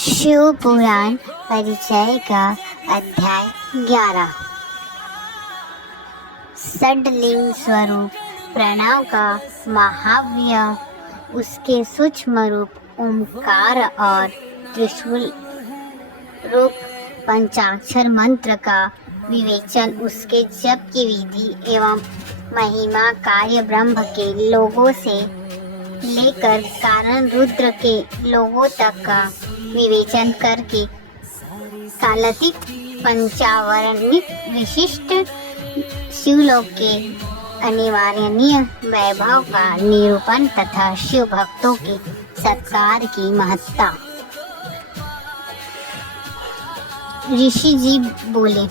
शिव पुराण परिचय का अध्याय 11। षडलिंग स्वरूप प्रणव का महाव्य, उसके सूक्ष्म रूप ओंकार और त्रिशूल रूप पंचाक्षर मंत्र का विवेचन, उसके जप की विधि एवं महिमा, कार्य ब्रह्म के लोगों से लेकर कारण रुद्र के लोगों तक का विवेचन करके कालातीत पंचावरणिक विशिष्ट शिवलोक के अनिवार्यनीय वैभव का निरूपण तथा शिव भक्तों के सत्कार की महत्ता। ऋषि जी बोले,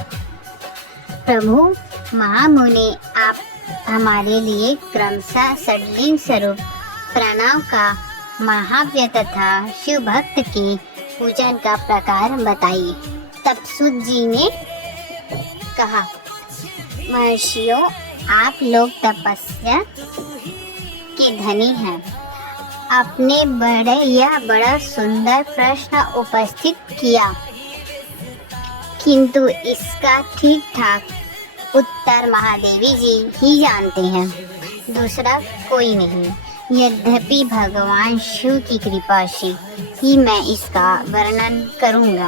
प्रभु महामुनि, आप हमारे लिए क्रमशः षडलिंग स्वरूप प्रणव का महाव्य तथा शिव भक्त के पूजन का प्रकार बताइए। तब सूत जी ने कहा, महर्षियों, आप लोग तपस्या के धनी हैं। आपने बड़ा सुंदर प्रश्न उपस्थित किया, किंतु इसका ठीक ठाक उत्तर महादेवी जी ही जानते हैं, दूसरा कोई नहीं। यद्यपि भगवान शिव की कृपा से ही मैं इसका वर्णन करूंगा।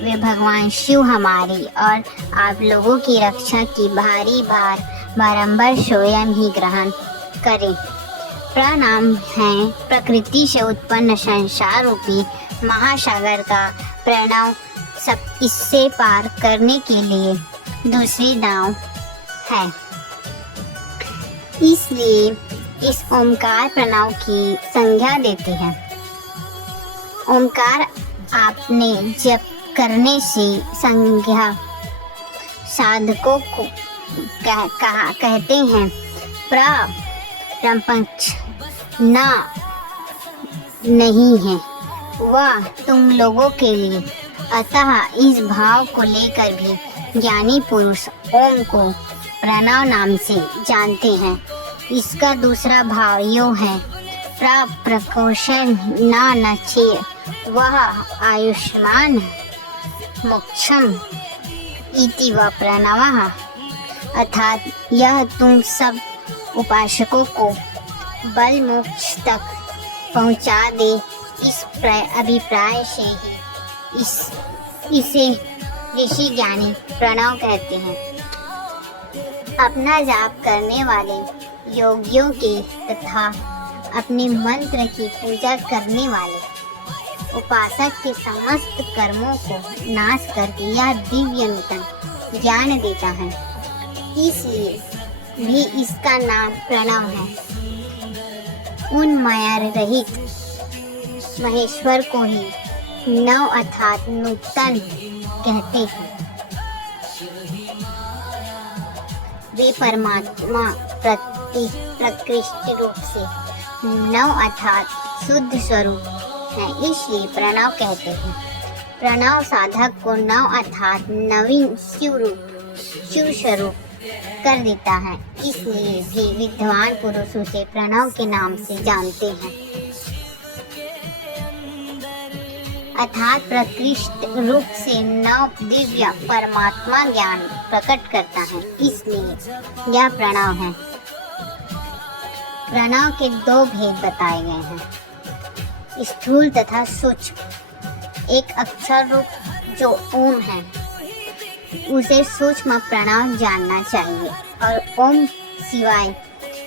वे भगवान शिव हमारी और आप लोगों की रक्षा की भारी भार बारंबार स्वयं ही ग्रहण करें। प्रणाम है प्रकृति से उत्पन्न संसार रूपी महासागर का प्रणव, सब इससे पार करने के लिए दूसरी नाव है। इसलिए इस ओंकार प्रणव की संज्ञा देते हैं। ओंकार आपने जप करने से संज्ञा साधकों को कहते हैं। प्रपंच ना नहीं है वह तुम लोगों के लिए, अतः इस भाव को लेकर भी ज्ञानी पुरुष ओम को प्रणव नाम से जानते हैं। इसका दूसरा भाव यो है, प्रकोशन न नचे, वह आयुष्मान मोक्षम इति व प्रणवः, अर्थात यह तुम सब उपासकों को बल मोक्ष तक पहुंचा दे। इस अभिप्राय से ही इसे ऋषि ज्ञानी प्रणव कहते हैं। अपना जाप करने वाले योगियों के तथा अपने मंत्र की पूजा करने वाले उपासक के समस्त कर्मों को नाश करके यह दिव्य नूतन ज्ञान देता है। इसलिए भी इसका नाम प्रणव है। उन माया रहित महेश्वर को ही नव अर्थात नूतन कहते हैं। वे परमात्मा प्रकृष्ट रूप से नव अर्थात शुद्ध स्वरूप है, इसलिए प्रणव कहते हैं। प्रणव साधक को नव अर्थात नवीन शिव स्वरूप कर देता है, इसलिए भी विद्वान पुरुष उसे प्रणव के नाम से जानते हैं। अर्थात प्रकृष्ट रूप से नव दिव्य परमात्मा ज्ञान प्रकट करता है, इसलिए यह प्रणव है। प्रणव के दो भेद बताए गए हैं, स्थूल तथा सूक्ष्म। एक अक्षर रूप जो ओम है, उसे सूक्ष्म प्रणव जानना चाहिए, और ओम सिवाय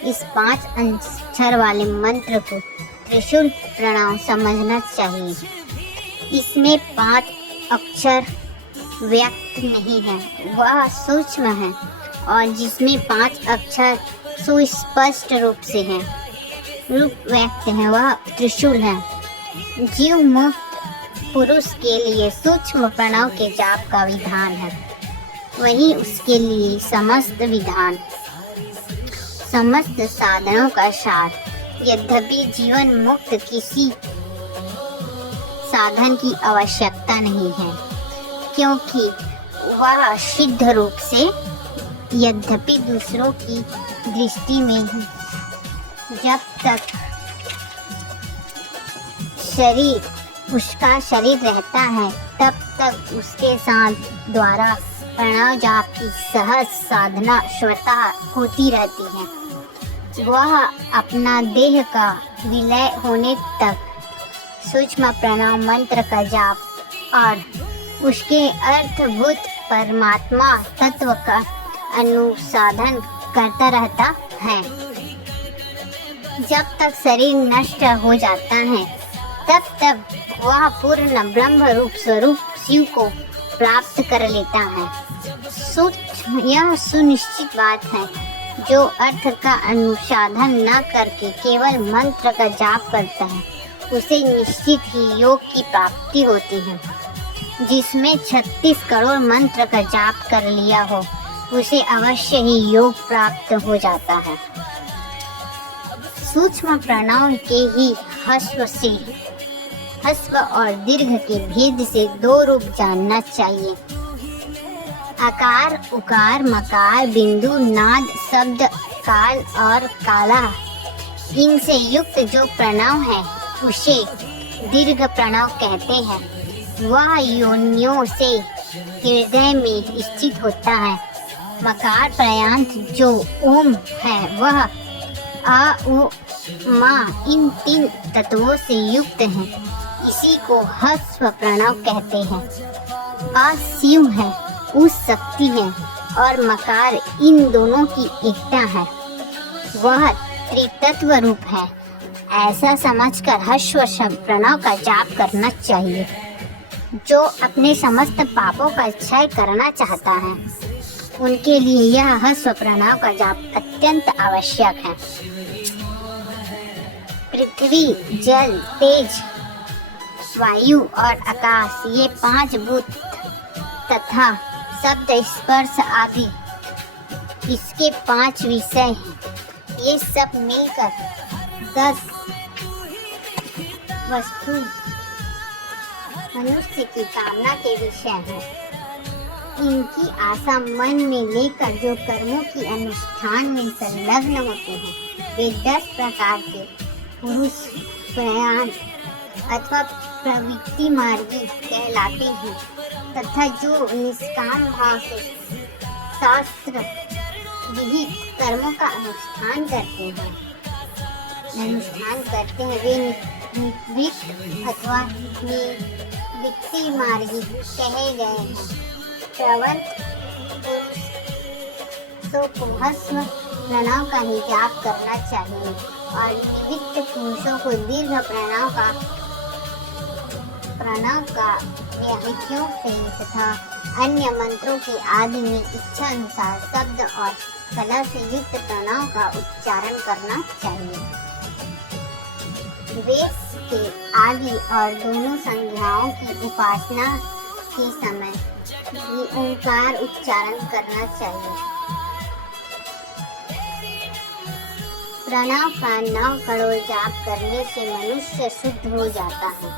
इस 5 अक्षर वाले मंत्र को त्रिशूल प्रणव समझना चाहिए। इसमें 5 अक्षर व्यक्त नहीं है, वह सूक्ष्म है, और जिसमें 5 अक्षर सुस्पष्ट रूप से है, रूप व्यक्त है, वह त्रिशूल है। जीव मुक्त पुरुष के लिए सूक्ष्म प्रणव के जाप का विधान है, वहीं उसके लिए समस्त विधान, समस्त साधनों का सार। यद्यपि जीवन मुक्त किसी साधन की आवश्यकता नहीं है, क्योंकि वह सिद्ध रूप से, यद्यपि दूसरों की दृष्टि में जब तक शरीर उसका शरीर रहता है तब तक उसके साथ द्वारा प्रणव जाप की सहज साधना स्वतः होती रहती है। वह अपना देह का विलय होने तक सूक्ष्म प्रणव मंत्र का जाप और उसके अर्थभूत परमात्मा तत्व का अनुसाधन करता रहता है। जब तक शरीर नष्ट हो जाता है तब तक वह पूर्ण ब्रह्म रूप स्वरूप शिव को प्राप्त कर लेता है। यह सुनिश्चित बात है, जो अर्थ का अनुसाधन न करके केवल मंत्र का जाप करता है उसे निश्चित ही योग की प्राप्ति होती है। जिसमें 36 करोड़ मंत्र का जाप कर लिया हो उसे अवश्य ही योग प्राप्त हो जाता है। सूक्ष्म प्रणव के ही ह्रस्व और दीर्घ के भेद से 2 रूप जानना चाहिए। आकार, उकार, मकार, बिंदु, नाद, शब्द, काल और काला। इनसे युक्त जो प्रणव है उसे दीर्घ प्रणव कहते हैं। वह योनियों से हृदय में स्थित होता है। मकार पर्यंत जो ओम है वह आ, उ, मा इन 3 तत्वों से युक्त है। इसी को ह्रस्व प्रणव कहते हैं। आ शिव है, उस शक्ति है और मकार इन दोनों की एकता है। वह त्रितत्व रूप है। ऐसा समझकर ह्रस्व प्रणव का जाप करना चाहिए। जो अपने समस्त पापों का क्षय करना चाहता है उनके लिए यह ह्रस्व प्रणव का जाप अत्यंत आवश्यक है। पृथ्वी, जल, तेज, वायु और आकाश ये 5 भूत तथा शब्द, स्पर्श आदि इसके 5 विषय हैं। ये सब मिलकर 10 वस्तु मनुष्य की कामना के विषय हैं। इनकी आशा मन में लेकर जो कर्मों की अनुष्ठान में संलग्न होते हैं वे 10 प्रकार के पुरुष प्रयाण अथवा प्रवृत्ति मार्गी कहलाते हैं तथा जो निष्काम भाव से शास्त्र विहित कर्मों का अनुष्ठान करते हैं वे निवृत्त अथवा निवृत्ति मार्गी कहे गए हैं। प्रवृत्त पुरुषों को ह्रस्व प्रणव का ही जाप करना चाहिए और निवृत्त पुरुषों को दीर्घ प्रणव का व्याहतियों से तथा अन्य मंत्रों के आदि में इच्छा अनुसार शब्द और कला से युक्त प्रणव का उच्चारण करना चाहिए। वेद के आदि और दोनों संज्ञाओं की उपासना के समय ये ओंकार उच्चारण करना चाहिए। प्रणव का 9 करोड़ जाप करने से मनुष्य शुद्ध हो जाता है।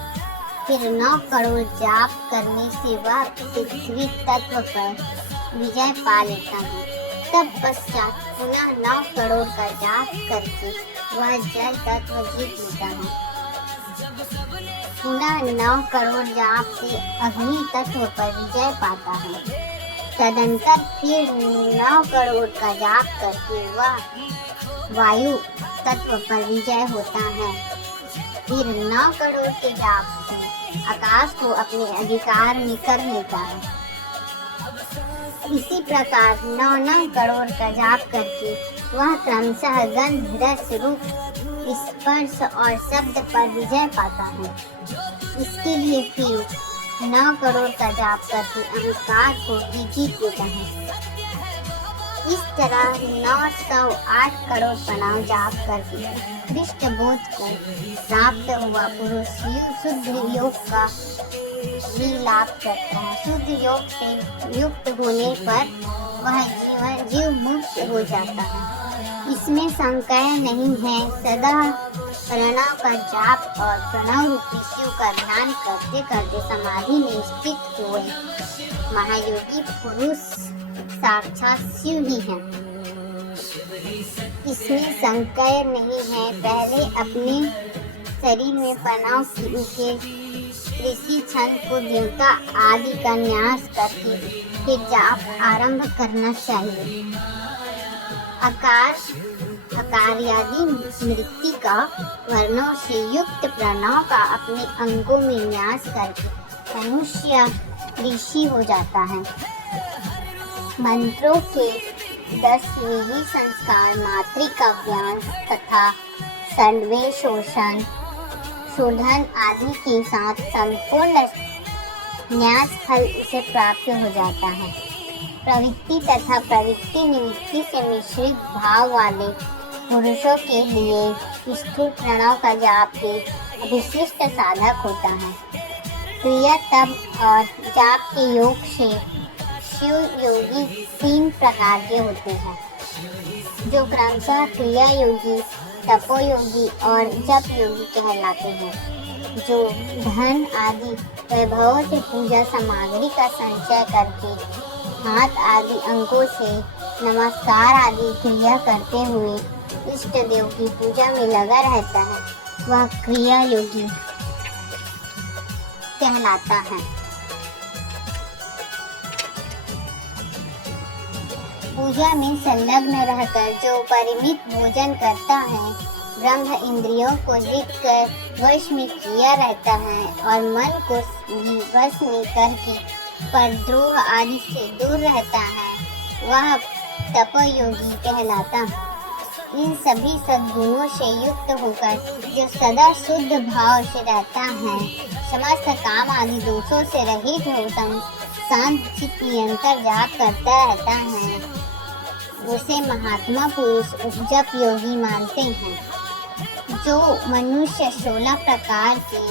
फिर 9 करोड़ जाप करने से वह पृथ्वी तत्व पर विजय पा लेता है। तब पश्चात पुनः 9 करोड़ का जाप करके वह जल तत्व जीत लेता है। पुनः 9 करोड़ जाप से अग्नि तत्व पर विजय पाता है। तदंतर फिर 9 करोड़ का जाप करके वह वायु तत्व पर विजय होता है। फिर 9 करोड़ के जाप से आकाश को अपने अधिकार में कर लेता है। इसी प्रकार 9 करोड़ का जाप करके वह क्रमशः गंध, रस, रूप, स्पर्श और शब्द पर विजय पाता है। इसके लिए फिर 9 करोड़ का जाप करके अहंकार को जीत लेता है। इस तरह 908 करोड़ प्रणव जाप करके कृष्ण बोध को प्राप्त हुआ पुरुष शुद्ध योग का भी लाभ करता है। शुद्ध योग से युक्त होने पर वह जीव मुक्त हो जाता है। इसमें संशय नहीं है। सदा प्रणव का जाप और प्रणव रूपी शिव का ध्यान करते करते समाधि में स्थित हुए महायोगी पुरुष साक्षात शिव ही है। इसमें संशय नहीं है। पहले अपने शरीर में प्रणव के ऋषि छंद को देवता आदि का न्यास करके फिर जाप आरंभ करना चाहिए। आकार आदि मृत्यु का वर्णों से युक्त प्रणव का अपने अंगों में न्यास करके मनुष्य ऋषि हो जाता है। मंत्रों के 10 विधि संस्कार मातृका व्यास तथा सर्वे शोधन आदि के साथ संपूर्ण न्यास फल उसे प्राप्त हो जाता है। प्रवृत्ति तथा प्रवृत्ति निवृत्ति से मिश्रित भाव वाले पुरुषों के लिए स्थूल प्रणव का जाप एक विशिष्ट साधक होता है। क्रिया तप और जाप के योग से शिव योगी 3 प्रकार के होते हैं, जो क्रमशः क्रिया योगी, तपो योगी और जप योगी कहलाते हैं, जो धन आदि वैभवों से पूजा सामग्री का संचय करके हाथ आदि अंगों से नमस्कार आदि क्रिया करते हुए इष्ट देव की पूजा में लगा रहता है, वह क्रिया योगी कहलाता है। पूजा में संलग्न रहकर जो परिमित भोजन करता है, ब्रह्म इंद्रियों को जीत कर वश में किया रहता है और मन को भी वश में करके परद्रोह आदि से दूर रहता है, वह तपयोगी कहलाता है। इन सभी सद्गुणों से युक्त होकर जो सदा शुद्ध भाव से रहता है, समस्त काम आदि दोषों से रहित हो शांत चित्त निरंतर जाप करता रहता है, उसे महात्मा पुरुष जप योगी मानते हैं। जो मनुष्य 16 प्रकार के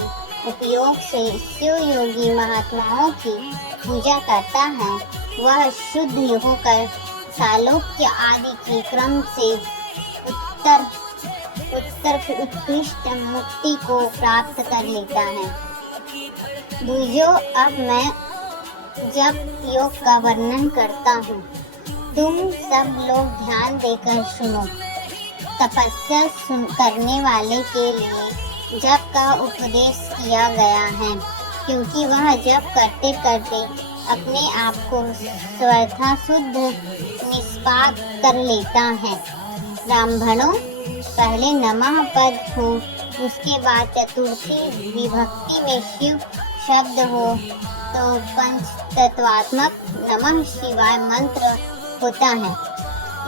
उपयोग से शिव योगी महात्माओं की पूजा करता है, वह शुद्ध होकर सालोक्य आदि के क्रम से उत्कृष्ट मुक्ति को प्राप्त कर लेता है। दूजों, अब मैं जप योग का वर्णन करता हूँ, तुम सब लोग ध्यान देकर सुनो। तपस्या करने वाले के लिए जप का उपदेश किया गया है, क्योंकि वह जप करते करते अपने आप को सर्वथा शुद्ध निष्पाप कर लेता है। ब्राह्मणों, पहले नमः पद हो, उसके बाद चतुर्थी विभक्ति में शिव शब्द हो तो पंचतत्वात्मक नमः शिवाय मंत्र होता है।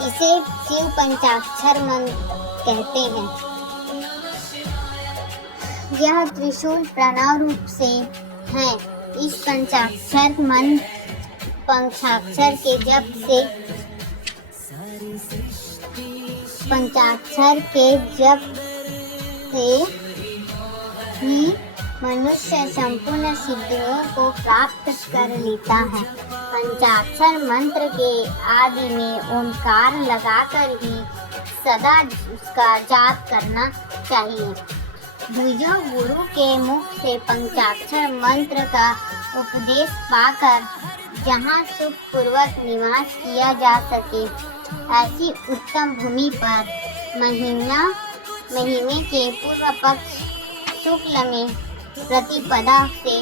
इसे शिव पंचाक्षर मंत्र कहते हैं। यह त्रिशूल प्रणव रूप से है। इस पंचाक्षर के जप से ही मनुष्य संपूर्ण सिद्धियों को प्राप्त कर लेता है। पंचाक्षर मंत्र के आदि में ओंकार लगाकर ही सदा उसका जाप करना चाहिए। द्विजो गुरु के मुख से पंचाक्षर मंत्र का उपदेश पाकर जहाँ सुख पूर्वक निवास किया जा सके, ऐसी उत्तम भूमि पर महीने के पूर्व पक्ष शुक्ल में प्रतिपदा से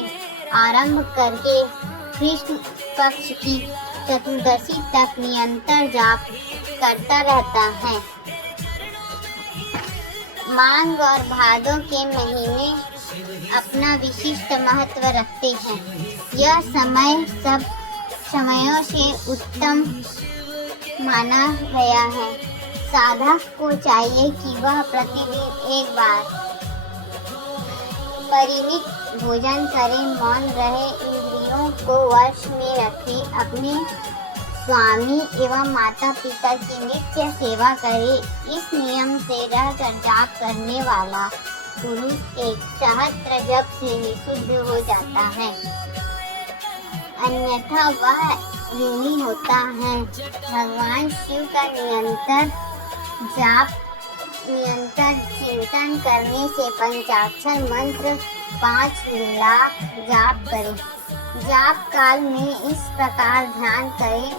आरंभ करके कृष्ण पक्ष की चतुर्दशी तक निरंतर जाप करता रहता है। माघ और भादों के महीने अपना विशिष्ट महत्व रखते हैं। यह समय सब समयों से उत्तम माना गया है। साधक को चाहिए कि वह प्रतिदिन एक बार परिमित भोजन करे, मौन रहे, इंद्रियों को वश में रखे, अपने स्वामी एवं माता पिता की नित्य सेवा करे। इस नियम से रहकर जाप करने वाला पुरुष एक सहस्त्र जप से ही शुद्ध हो जाता है, अन्यथा वह ऋणी होता है। भगवान शिव का निरंतर चिंतन करने से पंचाक्षर मंत्र 5 लाख जाप करें। जाप काल में इस प्रकार ध्यान करें,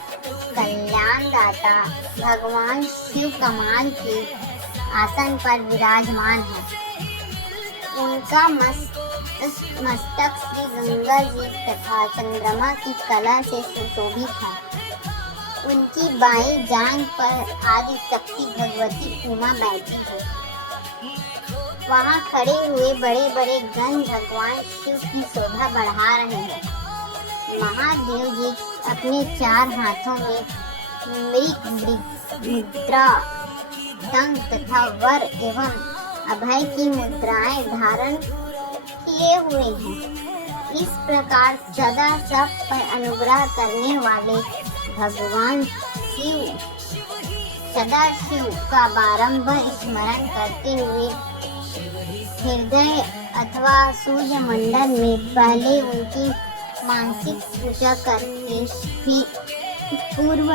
कल्याण दाता भगवान शिव कमाल के आसन पर विराजमान है। उनका मस्तक श्री गंगा जी तथा चंद्रमा की कला से सुशोभित था। उनकी बाईं जांघ पर आदि शक्ति भगवती उमा बैठी है। वहाँ खड़े हुए बड़े बड़े गण भगवान शिव की शोभा बढ़ा रहे हैं। महादेव जी अपने 4 हाथों में मृग मुद्रा, शंख तथा वर एवं अभय की मुद्राएं धारण किए हुए हैं। इस प्रकार सदा सब पर अनुग्रह करने वाले भगवान शिव सदाशिव का बारंबार स्मरण करते हुए हृदय अथवा सूर्य मंडल में पहले उनकी मानसिक पूजा करके पूर्व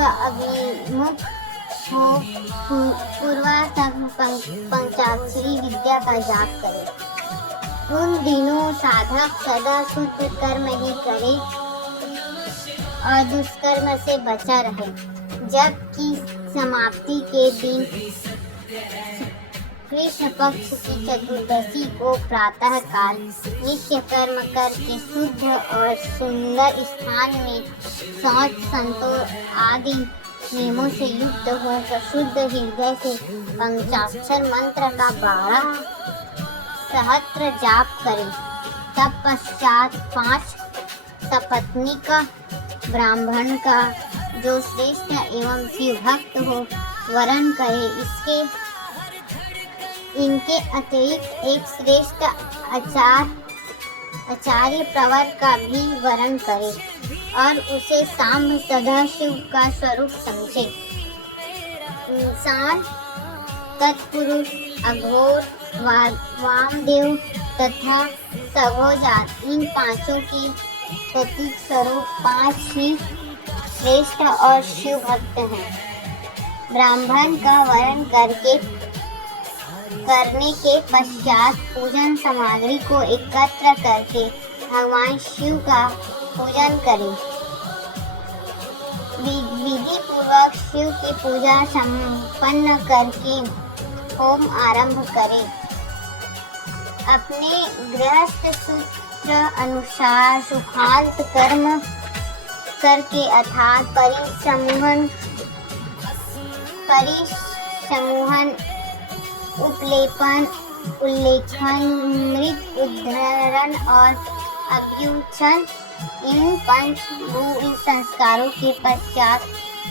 अभिमुख हो पंचाक्षरी विद्या का जाप करे। उन दिनों साधक सदा शुद्ध कर्म ही करे और दुष्कर्म से बचा रहे। जबकि समाप्ति के दिन कृष्ण पक्ष की चतुर्दशी को प्रातः काल नित्य कर्म करके शुद्ध और सुंदर स्थान में शौच संतोष आदि नियमों से युक्त होकर शुद्ध हृदय से पंचाक्षर मंत्र का 12 सहस्त्र जाप करें। तत्पश्चात 5 सपत्नीक ब्राह्मण का जो श्रेष्ठ एवं शिव भक्त हो वरण करे। इनके अतिरिक्त एक श्रेष्ठ आचार्य प्रवर का भी वरण करे और उसे सांब सदाशिव का स्वरूप समझे। इंसान, तत्पुरुष, अघोर, वामदेव तथा सघोजात इन 5 के प्रतीक स्वरूप 5 ही श्रेष्ठ और शिव भक्त हैं। ब्राह्मण का वरण करने के पश्चात पूजन सामग्री को एकत्र करके भगवान शिव का पूजन करें। विधि पूर्वक शिव की पूजा संपन्न करके होम आरंभ करें। अपने गृहस्थ सूत्र अनुसार सुखांत कर्म करके अर्थात परिसमूहन, उपलेपन, उल्लेखन, मृत उद्धरण और अभ्युचन इन 5 संस्कारों के पश्चात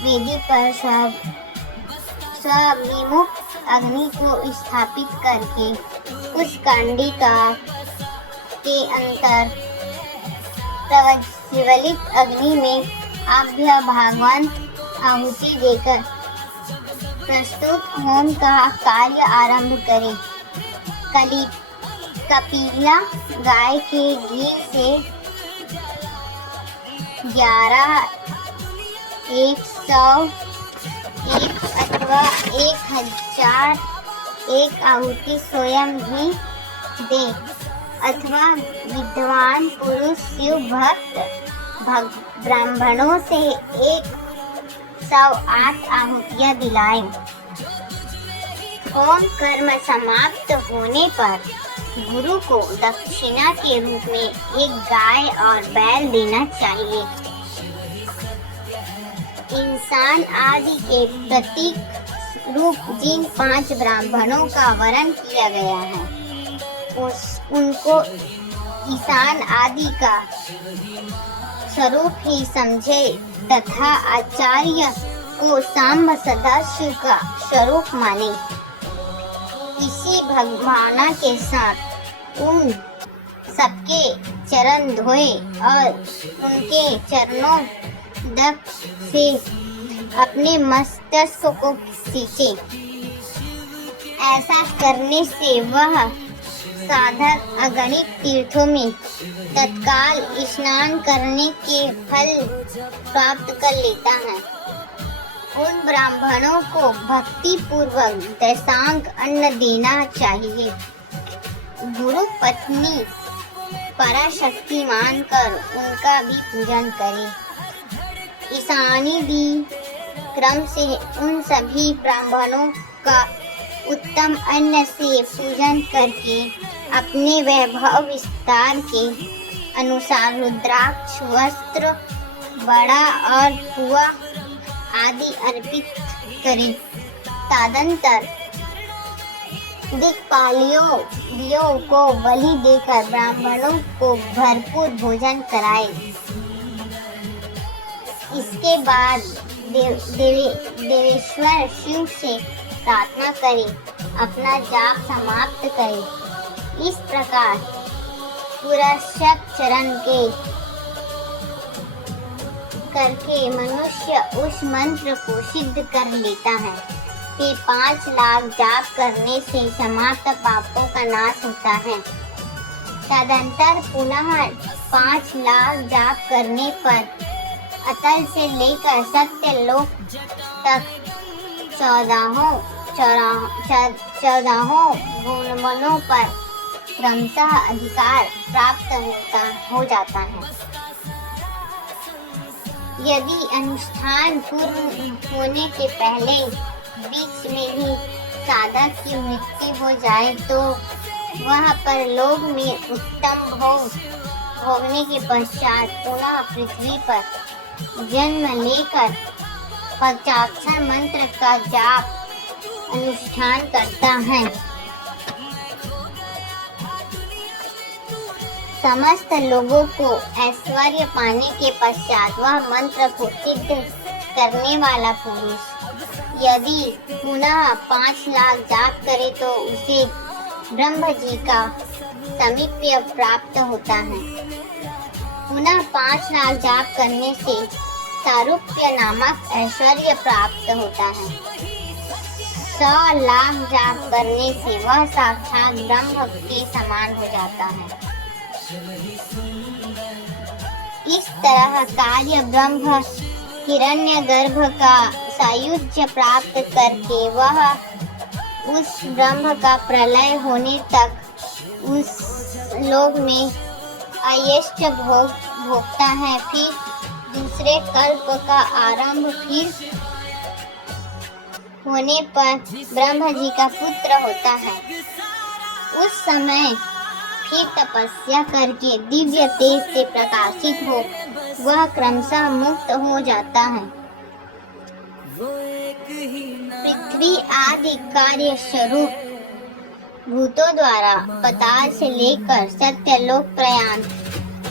वेदी पर स्वविमुख अग्नि को स्थापित करके उस कांडिका के अंतर प्रज्वलित अग्नि में आभ्य भागवंत आहुति देकर प्रस्तुत होम का कार्य आरंभ करें। कपिला गाय के घी से 11, 101 अथवा 1000 एक आहुति स्वयं भी दे अथवा विद्वान पुरुष शिव भक्त ब्राह्मणों से 108 आहुतियां दिलाएं। होम कर्म समाप्त होने पर गुरु को दक्षिणा के रूप में एक गाय और बैल देना चाहिए। इंसान आदि के प्रतीक रूप जिन 5 ब्राह्मणों का वरण किया गया है उनको ईशान आदि का स्वरूप ही समझे तथा आचार्य को सांब सदाशिव का स्वरूप माने। इसी भावना के साथ उन सबके चरण धोए और उनके चरणों दक से अपने मस्तक को सींचे। ऐसा करने से वह साधक अगणित तीर्थों में तत्काल स्नान करने के फल प्राप्त कर लेता है। उन ब्राह्मणों को भक्ति पूर्वक दशांग अन्न देना चाहिए। गुरु पत्नी पराशक्ति मानकर उनका भी पूजन करें। ईशानी दी क्रम से उन सभी ब्राह्मणों का उत्तम अन्न से पूजन करके अपने वैभव विस्तार के अनुसार रुद्राक्ष वस्त्र बड़ा और पुआ आदि अर्पित करें। तदंतर दिक्पालियों को बलि देकर ब्राह्मणों को भरपूर भोजन कराए। इसके बाद देवेश्वर शिव से प्रार्थना करें, अपना जाप समाप्त करें। इस प्रकार पुरस्क चरण करके मनुष्य उस मंत्र को सिद्ध कर लेता है कि 5 लाख जाप करने से समस्त पापों का नाश होता है। तदंतर पुनः 5 लाख जाप करने पर अतल से लेकर सत्यलोक तक 14 भुवनों पर क्रमशः अधिकार प्राप्त हो जाता है। यदि अनुष्ठान पूर्ण होने के पहले बीच में ही साधक की मृत्यु हो जाए तो वह परलोक में उत्तम भोग भोगने के पश्चात पुनः पृथ्वी पर जन्म लेकर पंचाक्षर मंत्र का जाप अनुष्ठान करता है। समस्त लोगों को ऐश्वर्य पाने के पश्चात वह मंत्र को सिद्ध करने वाला पुरुष यदि पुनः 5 लाख जाप करे तो उसे ब्रह्म जी का समीप्य प्राप्त होता है। पुनः 5 लाख जाप करने से सारूप्य नामक ऐश्वर्य प्राप्त होता है। 100 लाख जाप करने से वह साक्षात ब्रह्म के समान हो जाता है। इस तरह कार्य ब्रह्म हिरण्यगर्भ का सायुज्य प्राप्त करके वह उस ब्रह्म का प्रलय होने तक उस लोक में अयश्च भोगता है। फिर दूसरे कल्प का आरंभ फिर होने पर ब्रह्म जी का पुत्र होता है। उस समय फिर तपस्या करके दिव्य तेज से प्रकाशित हो वह क्रमशः मुक्त हो जाता है। पृथ्वी आदि कार्य स्वरूप भूतों द्वारा पाताल से लेकर सत्यलोक पर्यंत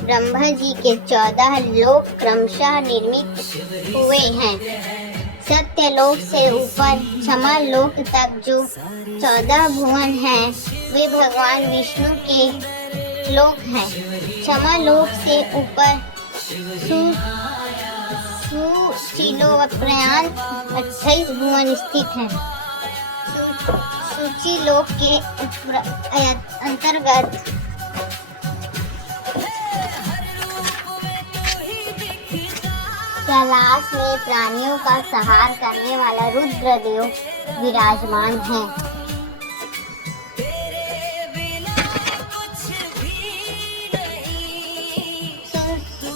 ब्रह्मा जी के 14 लोक क्रमशः निर्मित हुए हैं। सत्यलोक से ऊपर क्षमा लोक तक जो 14 भुवन हैं वे भगवान विष्णु के लोक हैं। क्षमा लोक से ऊपर सुचिलोपर्यंत 28 भुवन स्थित हैं। सूची लोक के अंतर्गत कैलाश में प्राणियों का संहार करने वाला रुद्रदेव विराजमान है।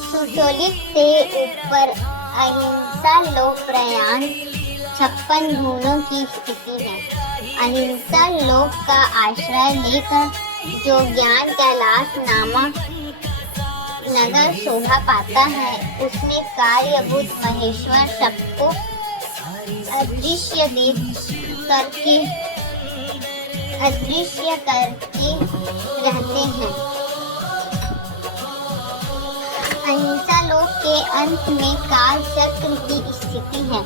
सुचोलित से ऊपर अहिंसा लोक पर्यंत 56 भुवनों की स्थिति है। अहिंसा लोक का आश्रय लेकर जो ज्ञान कैलाश नामक नगर शोभा पाता है उसमें कार्यभूत महेश्वर सबको अदृश्य करके रहते हैं। अहिंसा लोक के अंत में काल चक्र की स्थिति है।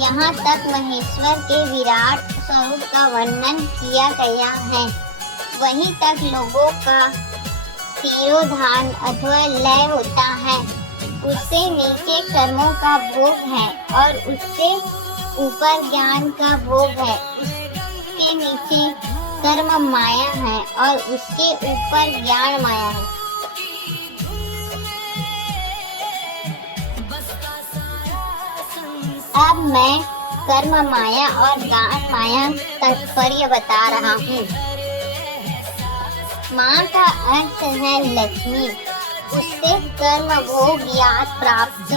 यहाँ तक महेश्वर के विराट स्वरूप का वर्णन किया गया है। वहीं तक लोगों का तिरोधान अथवा लय होता है। उससे नीचे कर्मों का भोग है और उससे ऊपर ज्ञान का भोग है। उसके नीचे कर्म माया है और उसके ऊपर ज्ञान माया है। अब मैं कर्म माया और ज्ञान माया तात्पर्य बता रहा हूँ। माँ का अर्थ है लक्ष्मी। उससे कर्म भोग याद प्राप्त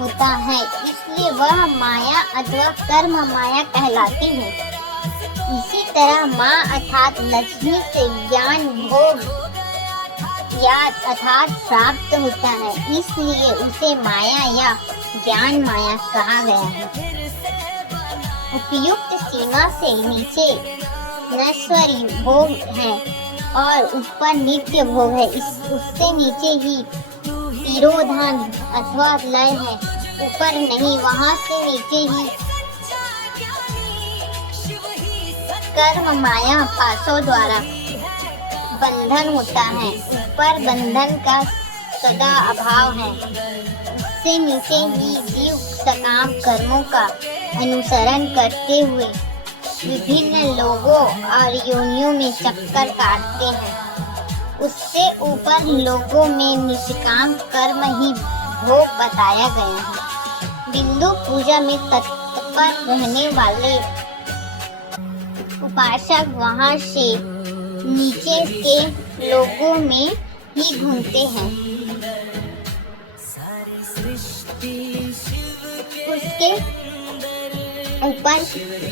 होता है, इसलिए वह माया अथवा कर्म माया कहलाती है। तरह माँ अर्थात लक्ष्मी से ज्ञान भोग या अर्थात प्राप्त होता है, इसलिए उसे माया या ज्ञान माया कहा गया है। उपयुक्त सीमा से नीचे नश्वरी भोग है और ऊपर नित्य भोग है। उससे नीचे ही तिरोधान अथवा लय है, ऊपर नहीं। वहाँ से नीचे ही कर्म माया पाशों द्वारा बंधन होता है, ऊपर बंधन का सदा अभाव है। उससे नीचे ही जीव सकाम कर्मों का अनुसरण करते हुए विभिन्न लोगों और योनियों में चक्कर काटते हैं। उससे ऊपर लोगों में निष्काम कर्म ही भोग बताया गया है। बिंदु पूजा में तत्पर रहने वाले उपासक वहां से नीचे के लोगों में ही घूमते हैं। उसके ऊपर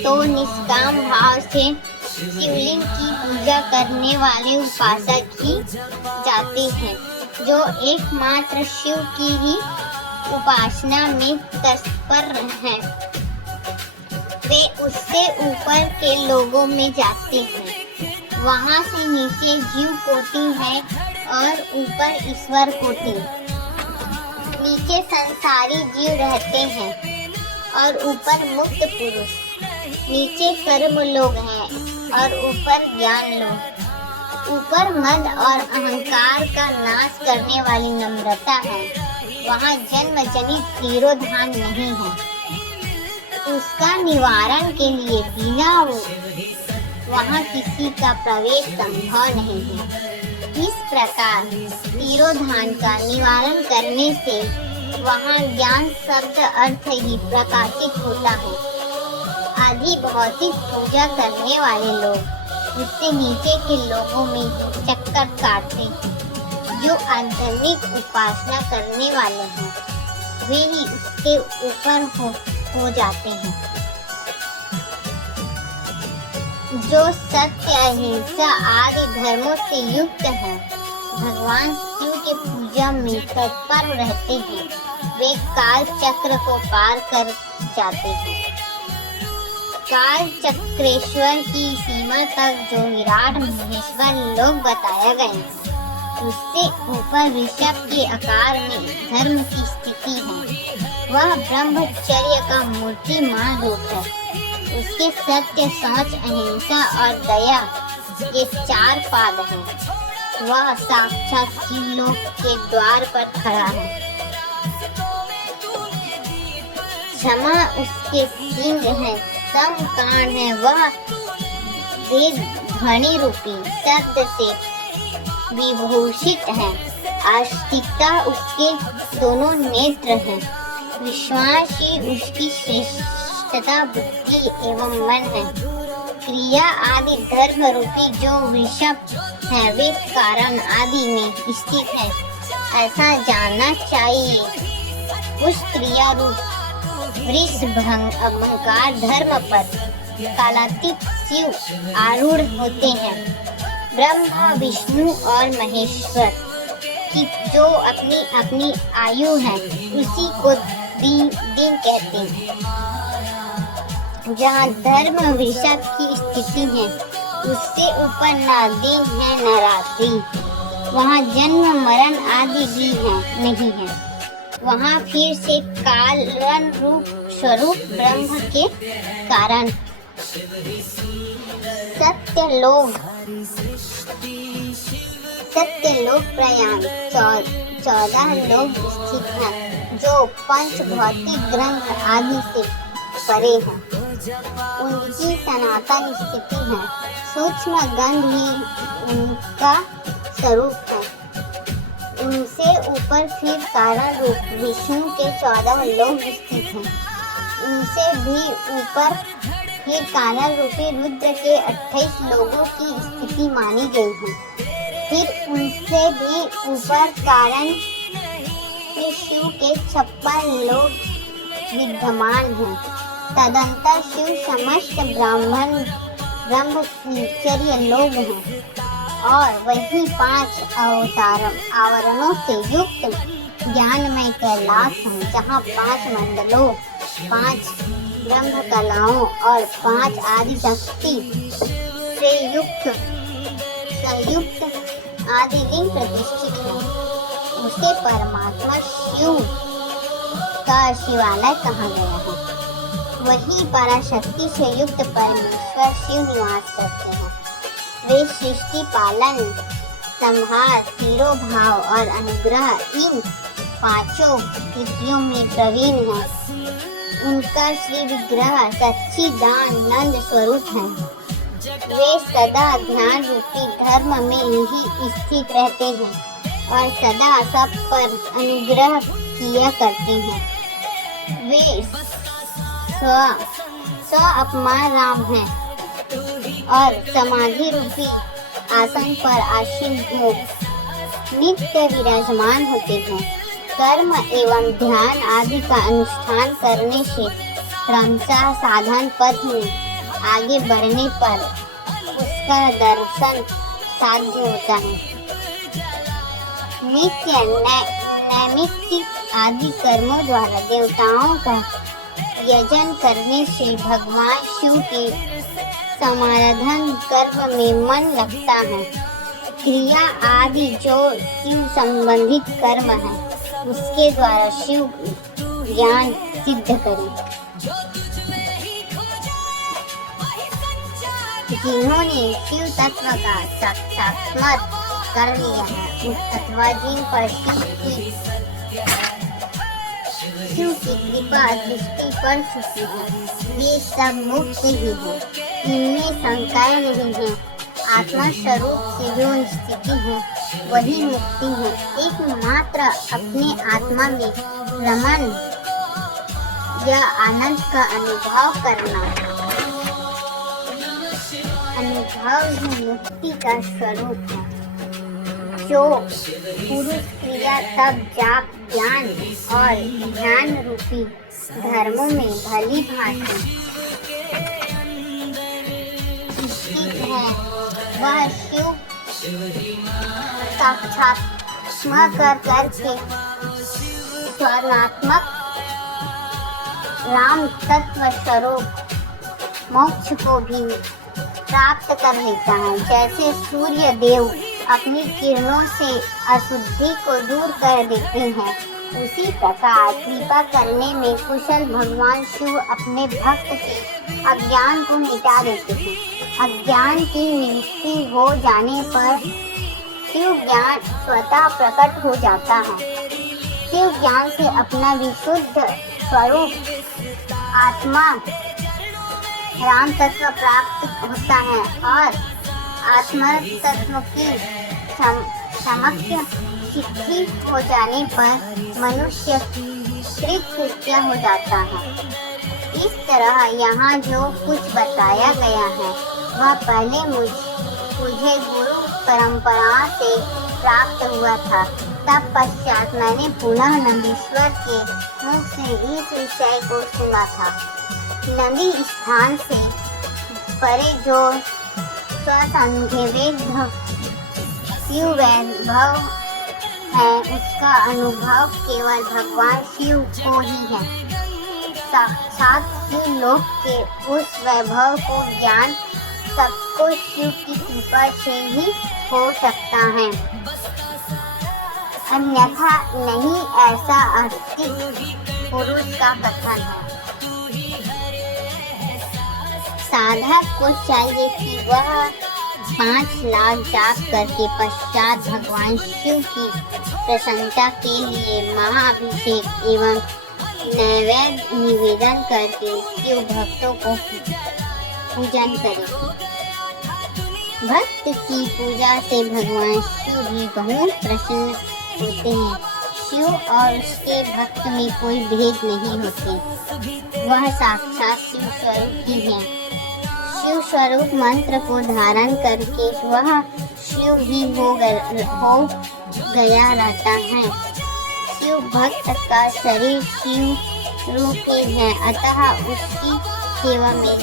तो निष्काम भाव से शिवलिंग की पूजा करने वाले उपासक ही जाते हैं, जो एकमात्र शिव की ही उपासना में तत्पर हैं। वे उससे ऊपर के लोगों में जाते हैं। वहां से नीचे जीव कोटि है और ऊपर ईश्वर कोटि। नीचे संसारी जीव रहते हैं और ऊपर मुक्त पुरुष। नीचे कर्म लोग हैं और ऊपर ज्ञान लोग। ऊपर मद और अहंकार का नाश करने वाली नम्रता है। वहाँ जन्म जनित तिरोधान नहीं है। उसका निवारण के लिए बिना वहाँ किसी का प्रवेश संभव नहीं है। इस प्रकार तिरोधान का निवारण करने से वहाँ ज्ञान शब्द अर्थ ही प्रकाशित होता है। आदि भौतिक पूजा करने वाले लोग उससे नीचे के लोगों में चक्कर काटते। जो आध्यात्मिक उपासना करने वाले हैं वे ही उसके ऊपर हो जाते हैं। जो सत्य अहिंसा आदि धर्मों से युक्त है, भगवान शिव के पूजा में तत्पर रहते हैं। वे काल चक्र को पार कर जाते हैं। काल चक्रेश्वर की सीमा तक जो विराट महेश्वर लोग बताया गया है, उससे ऊपर ऋषभ के आकार में धर्म की स्थिति है। वह ब्रह्मचर्य का मूर्तिमान रूप है। उसके सत्य, सच, अहिंसा और दया ये 4 पाद हैं। वह साक्षात शिवलोक के द्वार पर खड़ा है। क्षमा उसके सिंह है, सम कान है। वह वेद ध्वनि रूपी शब्द से विभूषित है। आस्तिकता उसके दोनों नेत्र हैं। विश्वास ही उसकी श्रेष्ठता बुद्धि एवं मन है। क्रिया आदि धर्म रूपी जो वृषभ है वे कारण आदि में स्थित है, ऐसा जानना चाहिए। उस क्रिया रूप वृषभंकार धर्म पर कालातीत शिव आरूढ़ होते हैं। ब्रह्मा, विष्णु और महेश्वर की जो अपनी अपनी आयु है उसी को दिन कहते हैं। जहाँ धर्म वृषभ की स्थिति है उससे ऊपर न दिन है न रात्रि। वहाँ जन्म मरण आदि भी है नहीं है। वहाँ फिर से कारण रूप स्वरूप ब्रह्म के कारण सत्यलोक प्रयाण 14 लोग स्थित हैं, जो पंच भौतिक ग्रंथ आदि से परे हैं। उनकी सनातन स्थिति है। सूक्ष्म गंध ही उनका स्वरूप है। उनसे ऊपर फिर कारण रूप विष्णु के 14 लोग स्थित हैं। उनसे भी ऊपर फिर कारण रूपी रुद्र के 28 लोगों की स्थिति मानी गई है। फिर उनसे भी ऊपर कारण शिव के 56 लोग विद्यमान हैं। तदंतर शिव समस्त ब्राह्मण ब्रह्मचर्य लोग हैं और वही 5 आवरणों से युक्त ज्ञानमय कैलाश है, जहाँ 5 मंडलों, 5 ब्रह्म कलाओं और 5 आदि शक्ति से संयुक्त आदि लिंग प्रतिष्ठित है। उसे परमात्मा शिव का शिवालय कहा गया है। वही पराशक्ति से युक्त परमेश्वर शिव निवास करते हैं। वे सृष्टि पालन, संहार, तिरोभाव और अनुग्रह इन 5 कृतियों में प्रवीण हैं। उनका श्री विग्रह सच्चिदानंद स्वरूप है। वे सदा ध्यान रूपी धर्म में ही स्थित रहते हैं और सदा सब पर अनुग्रह किया करते हैं। वे स्व अपमान राम हैं और समाधि रूपी आसन पर आसीन हो नित्य विराजमान होते हैं। कर्म एवं ध्यान आदि का अनुष्ठान करने से क्रमशः साधन पथ में आगे बढ़ने पर उसका दर्शन साध्य होता है। नित्य नैमित्तिक आदि कर्मों द्वारा देवताओं का यजन करने से भगवान शिव के समाराधन कर्म में मन लगता है। क्रिया आदि जो शिव संबंधित कर्म है, उसके द्वारा शिव ज्ञान सिद्ध करें। जिन्होंने शिव तत्व का साक्षात्कार कर लिया है अथवा जिन पर शिव की कृपा दृष्टि पड़ चुकी है, वे सब मुक्त ही हैं। इनमें शंकाएं नहीं है। आत्मा स्वरूप से जो स्थिति है वही मुक्ति है। एकमात्र अपने आत्मा में रमन या आनंद का अनुभव करना, अनुभव ही मुक्ति का स्वरूप है। जो पुरुष क्रिया तब जाप, ज्ञान और ध्यान रूपी धर्मों में भली भांति स्थित है, वह शिव साक्षात्कार करके स्वर्णात्मक राम तत्व स्वरूप मोक्ष को भी प्राप्त कर लेता है। जैसे सूर्य देव अपनी किरणों से अशुद्धि को दूर कर देते हैं, उसी प्रकार कृपा करने में कुशल भगवान शिव अपने भक्त के अज्ञान को मिटा देते हैं। अज्ञान की निवृत्ति हो जाने पर शिव ज्ञान स्वतः प्रकट हो जाता है। शिव ज्ञान से अपना विशुद्ध स्वरूप आत्मा राम तत्व प्राप्त होता है और आत्मा तत्व की समक्ष शिक्षित हो जाने पर मनुष्य कृत्य हो जाता है। इस तरह यहाँ जो कुछ बताया गया है वह पहले मुझे गुरु परंपरा से प्राप्त हुआ था। तब पश्चात मैंने पुनः नंदीश्वर के मुख से इस विषय को सुना था। नंदी स्थान से परे जो स्वसंघ शिव वैभव है, उसका अनुभव केवल भगवान शिव को ही है। साक्षात शिव लोक के उस वैभव को ज्ञान सबको शिव की कृपा से ही हो सकता है, अन्यथा नहीं, ऐसा अस्तित्व पुरुष का कथन है। साधक को चाहिए कि वह 5 लाख जाप करके पश्चात भगवान शिव की प्रशंसा के लिए महाअभिषेक एवं नैवेद्य निवेदन करके शिव भक्तों को पूजन करे। भक्त की पूजा से भगवान शिव भी बहुत प्रसन्न होते हैं। शिव और उसके भक्त में कोई भेद नहीं होते, वह साक्षात शिव स्वरूप ही है। शिव स्वरूप मंत्र को धारण करके वह शिव ही हो गया रहता है। शिव भक्त का शरीर शिव रूप ही है, अतः उसकी सेवा में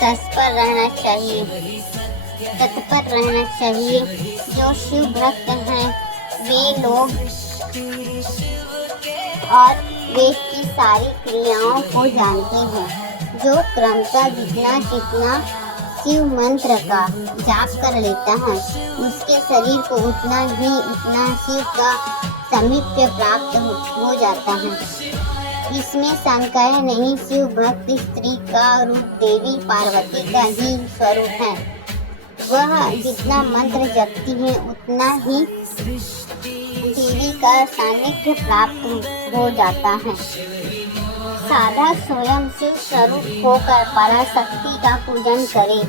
तत्पर रहना चाहिए जो शिव भक्त हैं वे लोग और वेद की सारी क्रियाओं को जानते हैं। जो क्रमशः जितना शिव मंत्र का जाप कर लेता है उसके शरीर को उतना शिव का सामीप्य प्राप्त हो जाता है। इसमें संशय नहीं, शिव भक्त स्त्री का रूप देवी पार्वती का ही स्वरूप है। वह जितना मंत्र जपती है उतना ही देवी का सानिध्य प्राप्त हो जाता है। साधक स्वयं शिव स्वरूप होकर पराशक्ति का पूजन करे।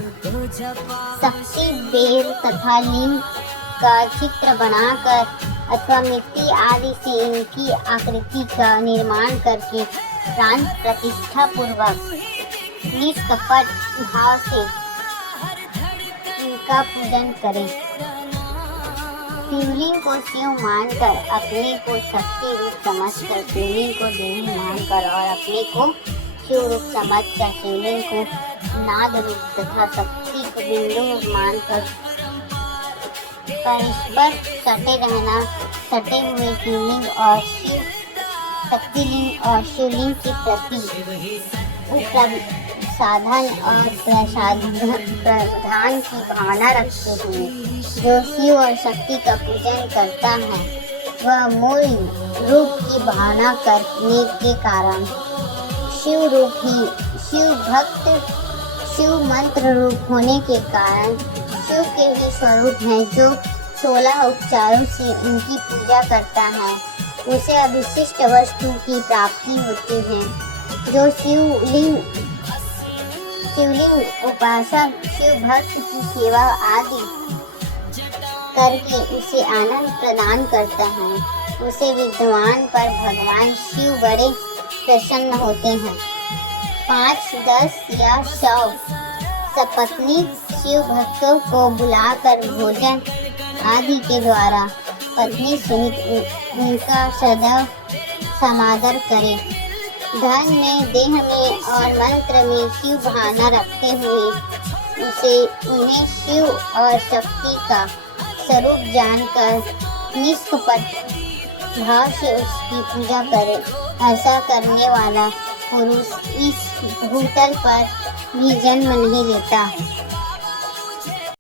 शक्ति बेर तथा लिंग का चित्र बनाकर अथवा मिट्टी आदि से इनकी आकृति का निर्माण करके प्राण प्रतिष्ठा पूर्वक निष्कपट भाव से इनका पूजन करें। शिवलिंग को शिव मानकर अपने को शक्ति रूप समझकर शिवलिंग को देवी मानकर और अपने को शिव रूप समझकर शिवलिंग को नाद रूप तथा शक्ति को बिंदु रूप मानकर परस्पर सटे हुए शिवलिंग और शिव शक्तिलिंग और शिवलिंग के प्रति साधन और प्रधान की भावना रखते हुए जो शिव और शक्ति का पूजन करता है वह मूल रूप की भावना करने के कारण शिव रूप ही शिव भक्त शिव मंत्र रूप होने के कारण शिव के ही स्वरूप हैं। जो 16 उपचारों से उनकी पूजा करता है उसे अविशिष्ट वस्तु की प्राप्ति होती है। जो शिवलिंग उपासक शिव भक्त की सेवा आदि करके उसे आनंद प्रदान करता है उसे विद्वान पर भगवान शिव बड़े प्रसन्न होते हैं। 5, 10 या 100 सपत्नी शिव भक्तों को बुलाकर भोजन आदि के द्वारा पत्नी सहित उनका सदैव समादर करे। धन में देह में और मंत्र में शिव भावना रखते हुए उन्हें शिव और शक्ति का स्वरूप जानकर निष्कपट भाव से उसकी पूजा करे। ऐसा करने वाला पुरुष इस भूतल पर भी जन्म नहीं लेता।